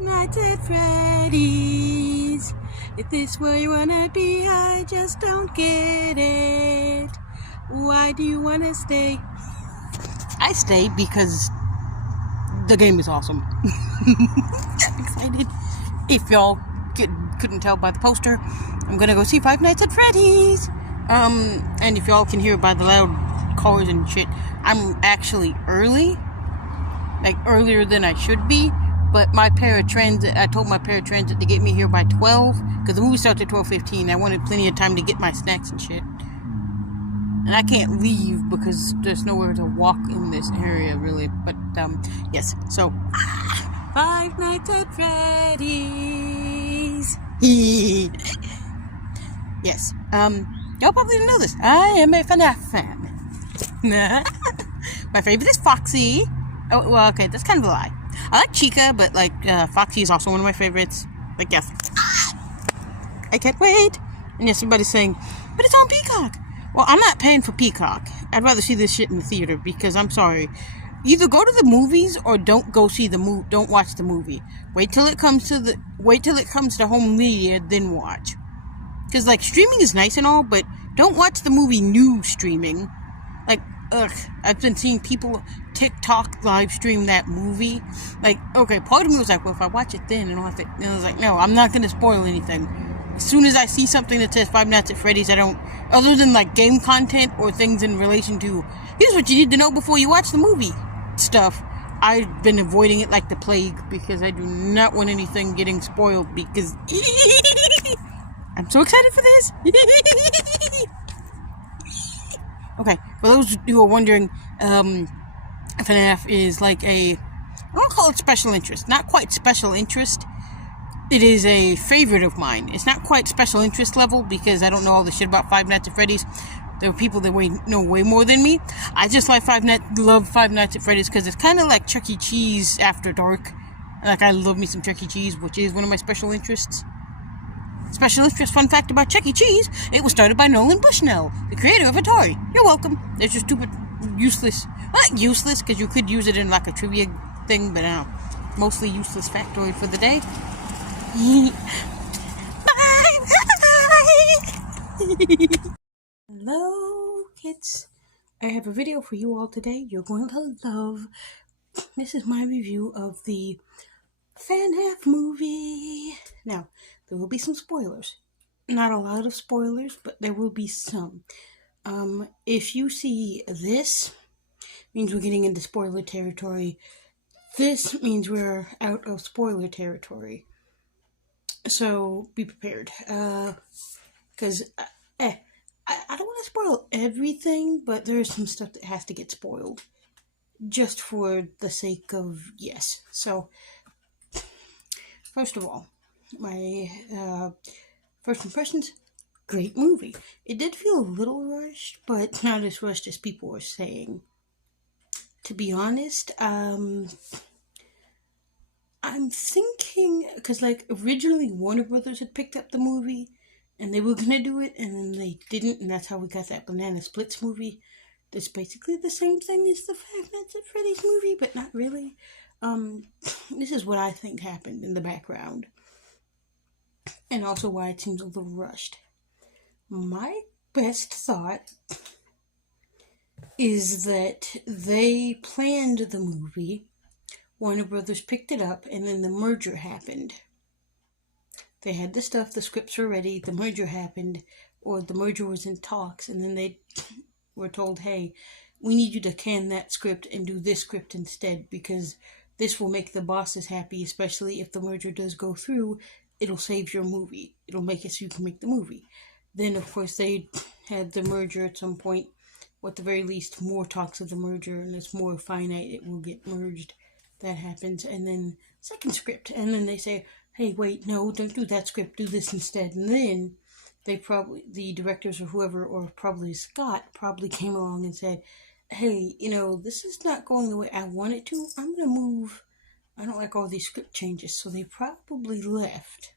Nights at Freddy's. If this where you wanna be, I just don't get it. Why do you wanna stay? I stay because the game is awesome. I'm excited. If y'all couldn't tell by the poster, I'm gonna go see Five Nights at Freddy's. And if y'all can hear by the loud cars and shit, I'm actually early. Like earlier than I should be. But my paratransit, I told my paratransit to get me here by 12, because the movie starts at 12:15. I wanted plenty of time to get my snacks and shit. And I can't leave because there's nowhere to walk in this area, really. But, yes. So, Five Nights at Freddy's. Yes. Y'all probably didn't know this. I am a FNAF fan. My favorite is Foxy. Oh, well, okay, that's kind of a lie. I like Chica, but, Foxy is also one of my favorites. Like, yes. I can't wait. And yes, somebody's saying, but it's on Peacock. Well, I'm not paying for Peacock. I'd rather see this shit in the theater, because I'm sorry. Either go to the movies or don't go see the movie. Don't watch the movie. Wait till it comes to home media, then watch. Because, streaming is nice and all, but don't watch the movie new streaming. I've been seeing people TikTok live stream that movie. Okay, part of me was like, well, if I watch it then, I don't have to. And I was like, no, I'm not going to spoil anything. As soon as I see something that says Five Nights at Freddy's, I don't, other than game content or things in relation to, here's what you need to know before you watch the movie stuff. I've been avoiding it like the plague because I do not want anything getting spoiled because I'm so excited for this. Okay, for those who are wondering, FNAF is I don't call it special interest. Not quite special interest. It is a favorite of mine. It's not quite special interest level because I don't know all the shit about Five Nights at Freddy's. There are people that know way more than me. I just love Five Nights at Freddy's because it's kind of like Chuck E. Cheese after dark. I love me some Chuck E. Cheese, which is one of my special interests. Special interest fun fact about Chuck E. Cheese, it was started by Nolan Bushnell, the creator of Atari. You're welcome. There's your stupid, useless, not useless, because you could use it in a trivia thing, but mostly useless factoid for the day. Bye! Hello, kids. I have a video for you all today you're going to love. This is my review of the FNAF movie. Now, there will be some spoilers. Not a lot of spoilers, but there will be some. If you see this, means we're getting into spoiler territory. This means we're out of spoiler territory. So, be prepared. Because, I don't want to spoil everything, but there's some stuff that has to get spoiled. Just for the sake of, yes. So, first of all, my first impressions, great movie. It did feel a little rushed, but not as rushed as people were saying. To be honest, I'm thinking, because originally Warner Brothers had picked up the movie, and they were going to do it, and then they didn't, and that's how we got that Banana Splits movie. That's basically the same thing as the Five Nights at Freddy's movie, but not really. This is what I think happened in the background. And also why it seems a little rushed. My best thought is that they planned the movie, Warner Brothers picked it up, and then the merger happened. They had the stuff, the scripts were ready, the merger happened, or the merger was in talks, and then they were told, hey, we need you to can that script and do this script instead, because this will make the bosses happy, especially if the merger does go through. It'll save your movie. It'll make it so you can make the movie. Then, of course, they had the merger at some point, or at the very least, more talks of the merger, and it's more finite, it will get merged. That happens, and then second script, and then they say, hey, wait, no, don't do that script, do this instead. And then the directors or whoever, or probably Scott, probably came along and said, hey, this is not going the way I want it to. I'm going to move. I don't like all these script changes. So they probably left.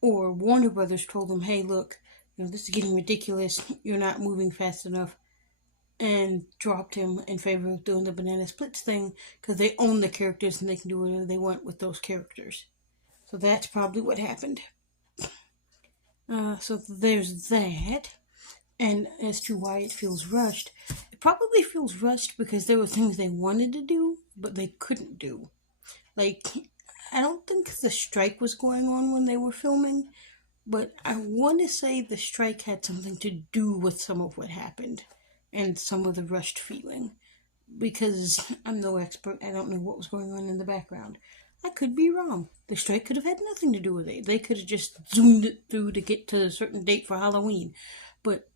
Or Warner Brothers told them, hey, look, this is getting ridiculous. You're not moving fast enough. and dropped him in favor of doing the banana splits thing because they own the characters and they can do whatever they want with those characters. So that's probably what happened. So there's that. And as to why it feels rushed, it probably feels rushed because there were things they wanted to do, but they couldn't do. Like, I don't think the strike was going on when they were filming, but I want to say the strike had something to do with some of what happened and some of the rushed feeling. Because I'm no expert, I don't know what was going on in the background. I could be wrong. The strike could have had nothing to do with it. They could have just zoomed it through to get to a certain date for Halloween. But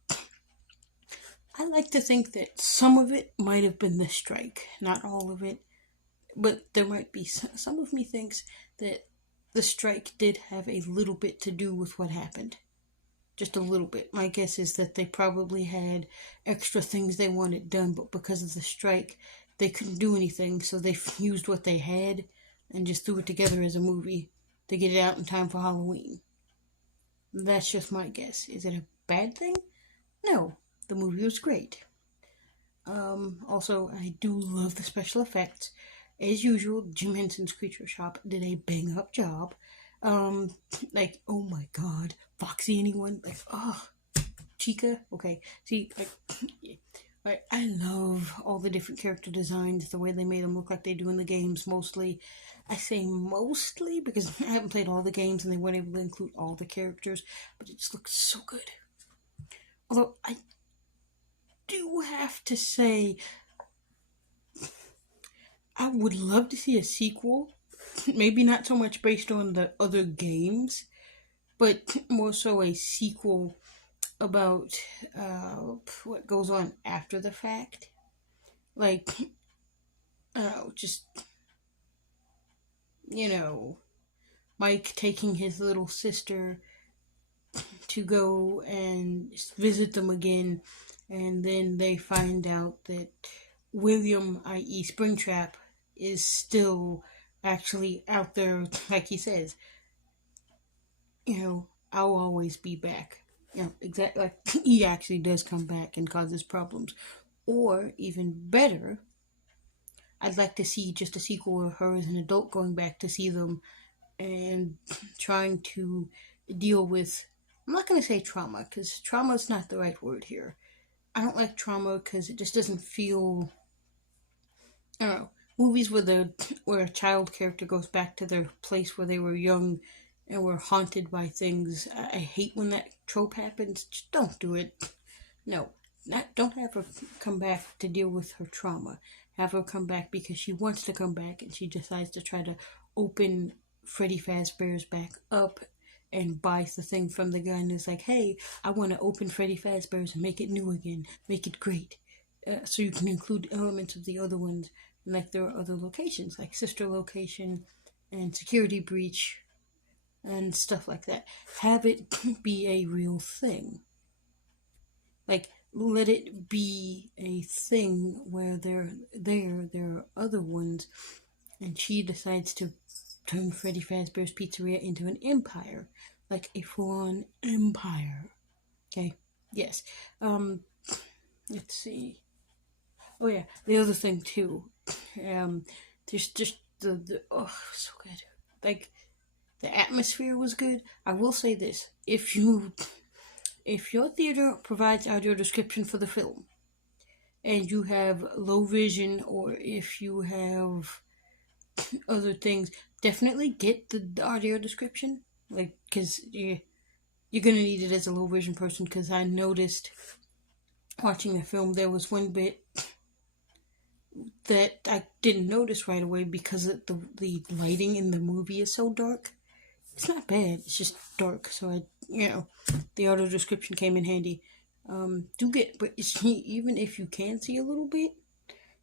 I like to think that some of it might have been the strike, not all of it. But there might be some of me thinks that the strike did have a little bit to do with what happened. Just a little bit. My guess is that they probably had extra things they wanted done, but because of the strike, they couldn't do anything, so they used what they had and just threw it together as a movie to get it out in time for Halloween. That's just my guess. Is it a bad thing? No. The movie was great. Also, I do love the special effects. As usual, Jim Henson's Creature Shop did a bang up job. Like, oh my god, Foxy, anyone? Like, oh, Chica? Okay, see, I love all the different character designs, the way they made them look like they do in the games, mostly. I say mostly because I haven't played all the games and they weren't able to include all the characters, but it just looks so good. Although, I do have to say, I would love to see a sequel. Maybe not so much based on the other games, but more so a sequel about what goes on after the fact. Like, I don't know, just, you know, Mike taking his little sister to go and visit them again, and then they find out that William, i.e., Springtrap, is still actually out there, like he says, I'll always be back. Exactly. Like, he actually does come back and causes problems. Or, even better, I'd like to see just a sequel of her as an adult going back to see them and trying to deal with. I'm not going to say trauma, because trauma is not the right word here. I don't like trauma because it just doesn't feel. I don't know. Movies where a child character goes back to their place where they were young and were haunted by things. I hate when that trope happens. Just don't do it. No, don't have her come back to deal with her trauma. Have her come back because she wants to come back and she decides to try to open Freddy Fazbear's back up and buys the thing from the guy and is like, hey, I want to open Freddy Fazbear's and make it new again, make it great. So you can include elements of the other ones. And like there are other locations, like Sister Location and Security Breach and stuff like that. Have it be a real thing. Like, let it be a thing where there are other ones, and she decides to turn Freddy Fazbear's Pizzeria into an empire, like a full-on empire. Okay, yes. Let's see. Oh yeah, the other thing too. There's just the oh, so good. Like, the atmosphere was good. I will say this: if your theater provides audio description for the film, and you have low vision, or if you have other things, definitely get the audio description. Like, because you're gonna need it as a low vision person. Because I noticed watching the film, there was one bit that I didn't notice right away because the lighting in the movie is so dark. It's not bad. It's just dark. So the audio description came in handy. But even if you can see a little bit,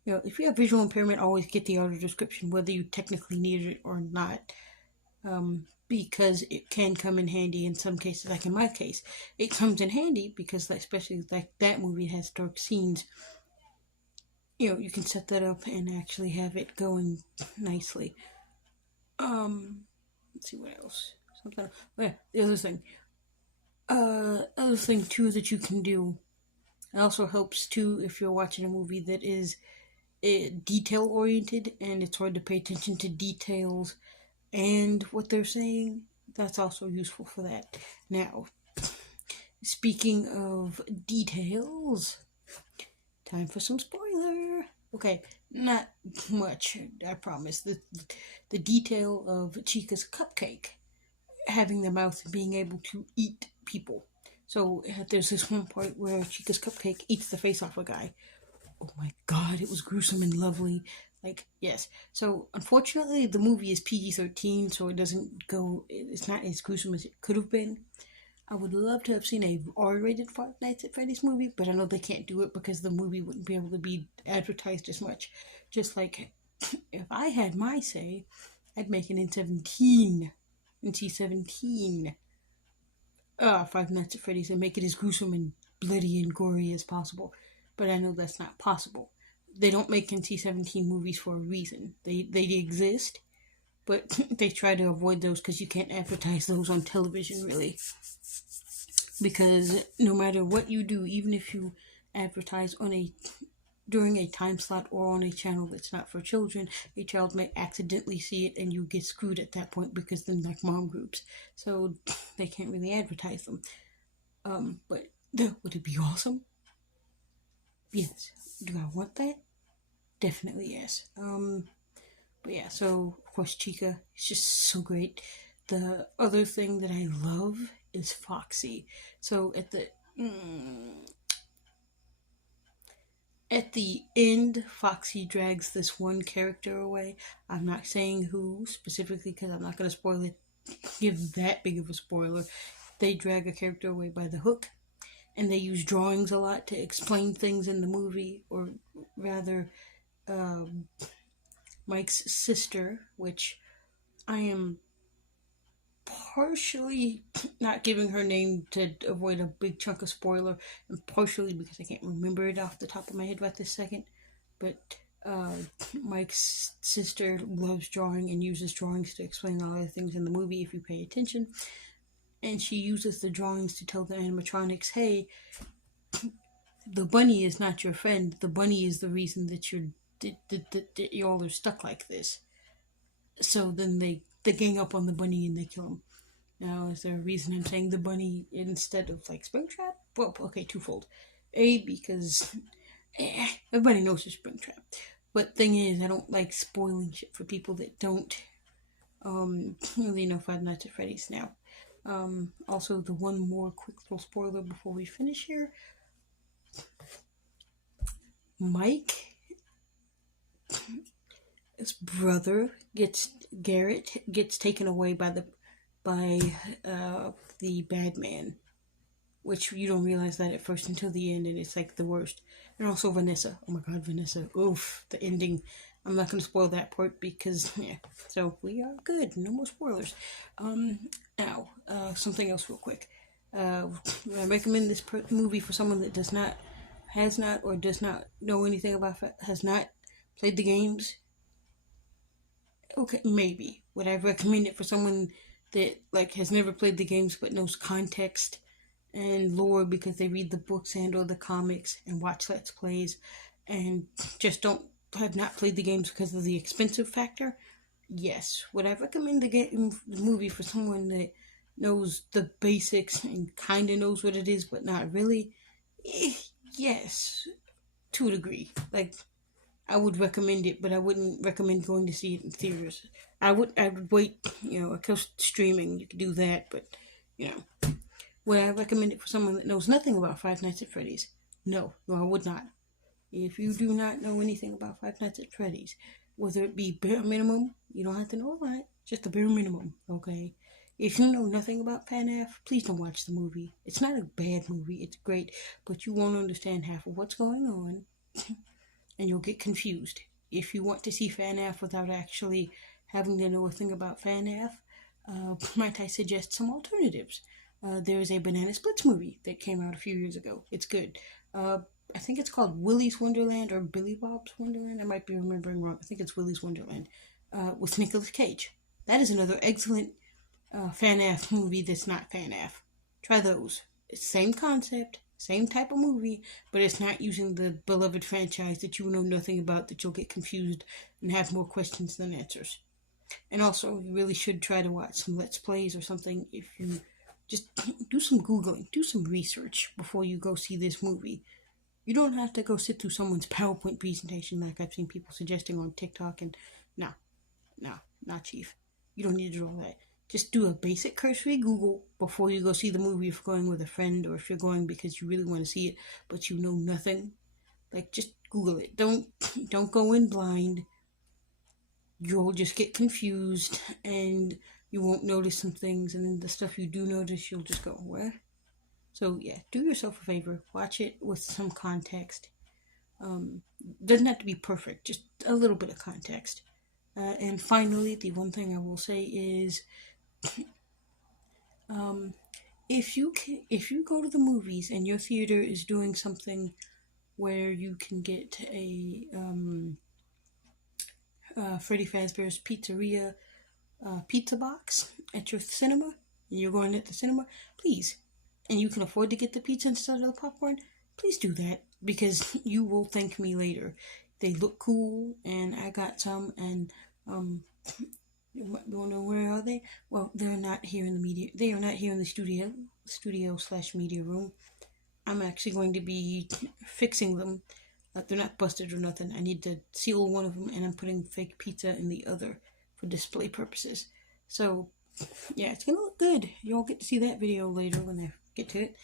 if you have visual impairment, always get the audio description, whether you technically need it or not, because it can come in handy in some cases. Like in my case, it comes in handy because, especially like that movie has dark scenes. You can set that up and actually have it going nicely. Let's see what else. Something. Oh, yeah, the other thing. Other thing too that you can do. It also helps too if you're watching a movie that is detail oriented and it's hard to pay attention to details and what they're saying. That's also useful for that. Now, speaking of details, time for some spoiler. Okay, not much, I promise. The detail of Chica's cupcake having the mouth and being able to eat people. So there's this one part where Chica's cupcake eats the face off a guy. Oh my god, it was gruesome and lovely. Like, yes. So unfortunately, the movie is PG-13, so it doesn't go. It's not as gruesome as it could have been. I would love to have seen a R-rated Five Nights at Freddy's movie, but I know they can't do it because the movie wouldn't be able to be advertised as much. Just like if I had my say, I'd make an NC-17 Five Nights at Freddy's and make it as gruesome and bloody and gory as possible. But I know that's not possible. They don't make NC-17 movies for a reason. They exist, but they try to avoid those because you can't advertise those on television, really. Because no matter what you do, even if you advertise during a time slot or on a channel that's not for children, a child may accidentally see it and you get screwed at that point because they're like mom groups. So they can't really advertise them. But would it be awesome? Yes. Do I want that? Definitely yes. But yeah, so of course Chica is just so great. The other thing that I love is Foxy. So at the end, Foxy drags this one character away. I'm not saying who specifically because I'm not going to spoil it. Give that big of a spoiler. They drag a character away by the hook, and they use drawings a lot to explain things in the movie, or rather, Mike's sister, which I am partially not giving her name to avoid a big chunk of spoiler, and partially because I can't remember it off the top of my head right this second. But Mike's sister loves drawing and uses drawings to explain a lot of things in the movie if you pay attention. And she uses the drawings to tell the animatronics, hey, the bunny is not your friend. The bunny is the reason that you all are stuck like this. So then they gang up on the bunny and they kill him. Now, is there a reason I'm saying the bunny instead of like Springtrap? Well, okay, twofold. A, because everybody knows it's Springtrap. But thing is, I don't like spoiling shit for people that don't really know Five Nights at Freddy's now. Also, the one more quick little spoiler before we finish here. Mike, his brother, Garrett gets taken away by the bad man, which you don't realize that at first until the end, and it's like the worst. And also Vanessa. Oh my god, Vanessa. Oof, the ending. I'm not going to spoil that part because, yeah. So we are good. No more spoilers. Now, something else real quick. I recommend this movie for someone that has not or does not know anything about, has not played the games. Okay, maybe. Would I recommend it for someone that like has never played the games but knows context and lore because they read the books and or the comics and watch Let's Plays and just have not played the games because of the expensive factor? Yes. Would I recommend the movie for someone that knows the basics and kind of knows what it is but not really? Yes, to a degree. Like, I would recommend it, but I wouldn't recommend going to see it in theaters. I would wait, of course, streaming, you could do that, but, would I recommend it for someone that knows nothing about Five Nights at Freddy's? No, I would not. If you do not know anything about Five Nights at Freddy's, whether it be bare minimum, you don't have to know a lot, just the bare minimum, okay? If you know nothing about FNAF, please don't watch the movie. It's not a bad movie, it's great, but you won't understand half of what's going on, and you'll get confused. If you want to see FNAF without actually having to know a thing about FNAF, might I suggest some alternatives? There is a Banana Splits movie that came out a few years ago. It's good. I think it's called Willy's Wonderland or Billy Bob's Wonderland. I might be remembering wrong. I think it's Willy's Wonderland with Nicolas Cage. That is another excellent FNAF movie that's not FNAF. Try those. It's the same concept, Same type of movie, but it's not using the beloved franchise that you know nothing about, that you'll get confused and have more questions than answers. And also, you really should try to watch some Let's Plays or something. If you just do some Googling, do some research before you go see this movie. You don't have to go sit through someone's PowerPoint presentation like I've seen people suggesting on TikTok. And no, no, not Chief. You don't need to do all that. Just do a basic cursory Google before you go see the movie if you're going with a friend, or if you're going because you really want to see it but you know nothing. Like, just Google it. Don't go in blind. You'll just get confused and you won't notice some things, and then the stuff you do notice, you'll just go, where? So yeah, do yourself a favor, watch it with some context. Doesn't have to be perfect, just a little bit of context. And finally, the one thing I will say is, if you go to the movies and your theater is doing something where you can get a Freddy Fazbear's Pizzeria pizza box at your cinema, and you're going at the cinema, please, and you can afford to get the pizza instead of the popcorn, please do that, because you will thank me later. They look cool, and I got some, and you want to know where are they? Well, they're not here in the media. They are not here in the studio/media room. I'm actually going to be fixing them. They're not busted or nothing. I need to seal one of them, and I'm putting fake pizza in the other for display purposes. So, yeah, it's gonna look good. You'll get to see that video later when I get to it.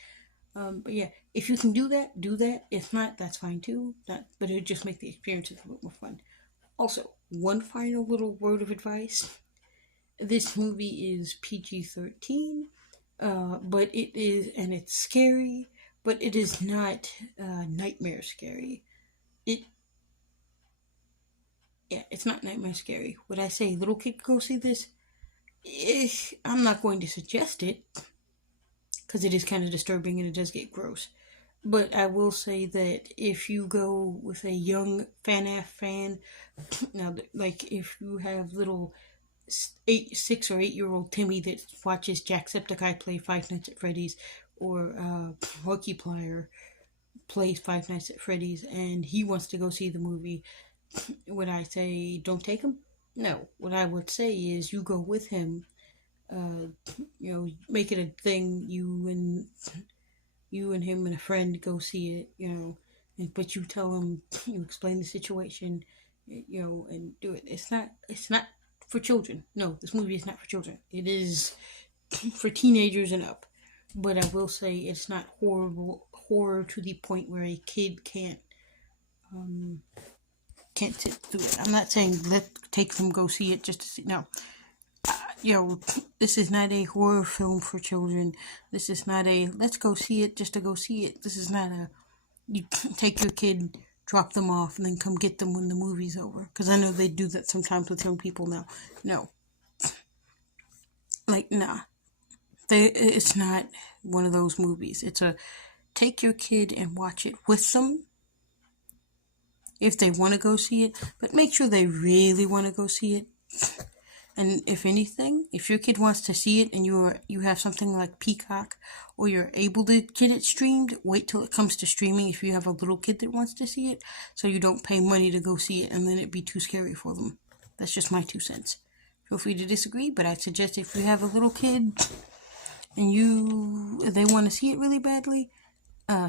But yeah, if you can do that, do that. If not, that's fine too. But it'll just make the experience a little more fun. Also, one final little word of advice. This movie is PG-13, but it is, and it's scary, but it is not nightmare scary. It's not nightmare scary. Would I say little kid go see this? I'm not going to suggest it, because it is kind of disturbing and it does get gross. But I will say that if you go with a young fan, now, like if you have little 6 or 8-year-old Timmy that watches Jacksepticeye play Five Nights at Freddy's, or Markiplier plays Five Nights at Freddy's, and he wants to go see the movie, would I say don't take him? No. What I would say is you go with him. Make it a thing. You and him and a friend go see it. But you tell him, you explain the situation, and do it. It's not for children. No, this movie is not for children. It is for teenagers and up. But I will say it's not horror to the point where a kid can't sit through it. I'm not saying take them go see it just to see. No, this is not a horror film for children. This is not a let's go see it just to go see it. This is not a you take your kid, drop them off, and then come get them when the movie's over. Because I know they do that sometimes with young people now. No, nah. It's not one of those movies. It's a take your kid and watch it with them if they want to go see it, but make sure they really want to go see it. And if anything, if your kid wants to see it and you have something like Peacock, or you're able to get it streamed, wait till it comes to streaming if you have a little kid that wants to see it, so you don't pay money to go see it and then it be too scary for them. That's just my 2 cents. Feel free to disagree, but I'd suggest if you have a little kid and they want to see it really badly,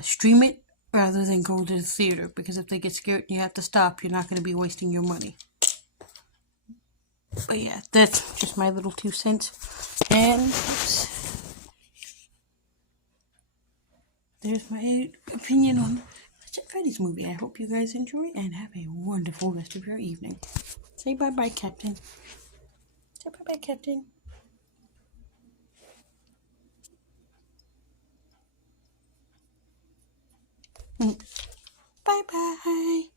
stream it rather than go to the theater, because if they get scared and you have to stop, you're not going to be wasting your money. But yeah, that's just my little 2 cents. And there's my opinion on Freddy's movie. I hope you guys enjoy and have a wonderful rest of your evening. Say bye-bye, Captain. Say bye-bye, Captain. Bye-bye.